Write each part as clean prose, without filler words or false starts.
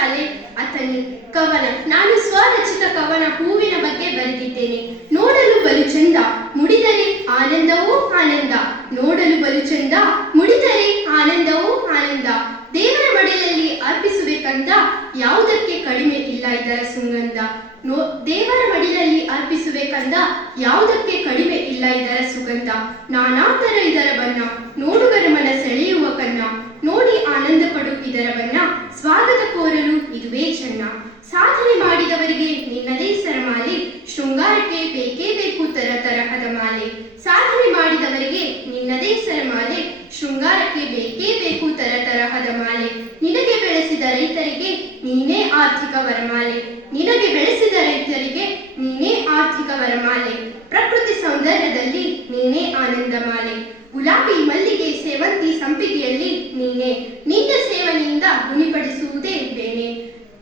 ಶಾಲೆ ಅಥಣಿ. ಕವನ. ನಾನು ಸ್ವರಚಿತ ಕವನ ಹೂವಿನ ಬಗ್ಗೆ ಬರೆದಿದ್ದೇನೆ. ನೋಡಲು ಬಲು ಚಂದ, ಮುಡಿದರೆ ಆನಂದವೂ ಆನಂದ. ನೋಡಲು ಬಲು ಚಂದ, ಮುಡಿದರೆ ಆನಂದವೂ ಆನಂದ. ದೇವರ ಮಡಿಲಲ್ಲಿ ಅರ್ಪಿಸುವೆ ಕಂದ, ಯಾವುದಕ್ಕೆ ಕಡಿಮೆ ಇಲ್ಲ ಇದರ ಸುಗಂಧ. ದೇವರ ಮಡಿಲಲ್ಲಿ ಅರ್ಪಿಸುವೆ ಕಂದ, ಯಾವುದಕ್ಕೆ ಕಡಿಮೆ ಇಲ್ಲ ಇದರ ಸುಗಂಧ. ನಾನಾ ತರ ಇದರ ಬಣ್ಣ, ನೋಡುಗರ ಮನ ಸೆಳೆಯುವ ಕನ್ನ. ನೋಡಿ ಆನಂದ ಪಡು ಇದರ ಬಣ್ಣ, ಸ್ವಾಗತ ಕೋರಲು ಇದುವೇ ಚೆನ್ನ. ಸಾಧನೆ ಮಾಡಿದವರಿಗೆ ನಿನ್ನದೇ ಸರಮಾಲೆ, ಶೃಂಗಾರಕ್ಕೆ ಬೇಕೇ ಬೇಕು ತರಹದ ಮಾಲೆ. ಸಾಧನೆ ಮಾಡಿದವರಿಗೆ ನಿನ್ನದೇ ಸರಮಾಲೆ, ಶೃಂಗಾರಕ್ಕೆ ಬೇಕೇ ಬೇಕು ತರಹದ ಮಾಲೆ. ನಿನಗೆ ಬೆಳೆಸಿದ ರೈತರಿಗೆ ನೀನೇ ಆರ್ಥಿಕ ವರಮಾಲೆ. ನಿನಗೆ ಬೆಳೆಸಿದ ರೈತರಿಗೆ ನೀನೇ ಆರ್ಥಿಕ ವರಮಾಲೆ. ಪ್ರಕೃತಿ ಸೌಂದರ್ಯದಲ್ಲಿ ನೀನೇ ಆನಂದ ಮಾಲೆ. ಗುಲಾಬಿ, ಮಲ್ಲಿಗೆ, ಸೇವಂತಿ, ಸಂಪಿಗೆಯಲ್ಲಿ ನೀನೇ. ನಿನ್ನ ಸೇವನೆಯಿಂದ ಗುಣಿಪಡಿಸುವುದೇ ಬೇನೆ.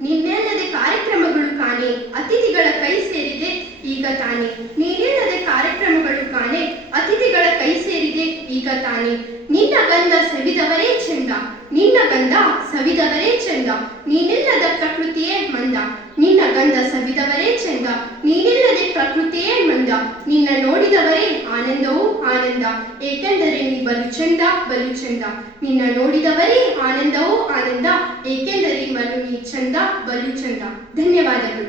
ನಿನ್ನೆಲ್ಲದೆ ಕಾರ್ಯಕ್ರಮಗಳು ಕಾಣೆ, ಅತಿಥಿಗಳ ಕೈ ಸೇರಿದೆ ಈಗ ತಾನೆ. ನೀನಿಲ್ಲದೆ ಕಾರ್ಯಕ್ರಮಗಳು ಕಾಣೆ, ಅತಿಥಿಗಳ ಕೈ ಸೇರಿದೆ ಈಗ ತಾನೆ. ನಿನ್ನ ಗಂಧ ಸವಿದವರೇ ಚಂದ, ನಿನ್ನ ಗಂಧ ಸವಿದವರೇ ಚಂದ. ನೀನಿಲ್ಲದ ಪ್ರಕೃತಿಯೇ ಮಂದ, ನಿನ್ನ ಗಂಧ ಸವಿದವರೇ ಚಂದ. ನೀನಿಲ್ಲದೆ ಪ್ರಕೃತಿಯೇ ಮಂದ. ನಿನ್ನ ನೋಡಿದವರೇ ಆನಂದವೂ ಆನಂದ, ಏಕೆಂದರೆ ನೀ ಬಲು ಚಂದ ಬಲು ಚಂದ. ನಿನ್ನ ನೋಡಿದವರೇ ಆನಂದವೂ ಆನಂದ, ಏಕೆಂದರೆ ನೀ ಚಂದ ಬಲು ಚಂದ. ಧನ್ಯವಾದಗಳು.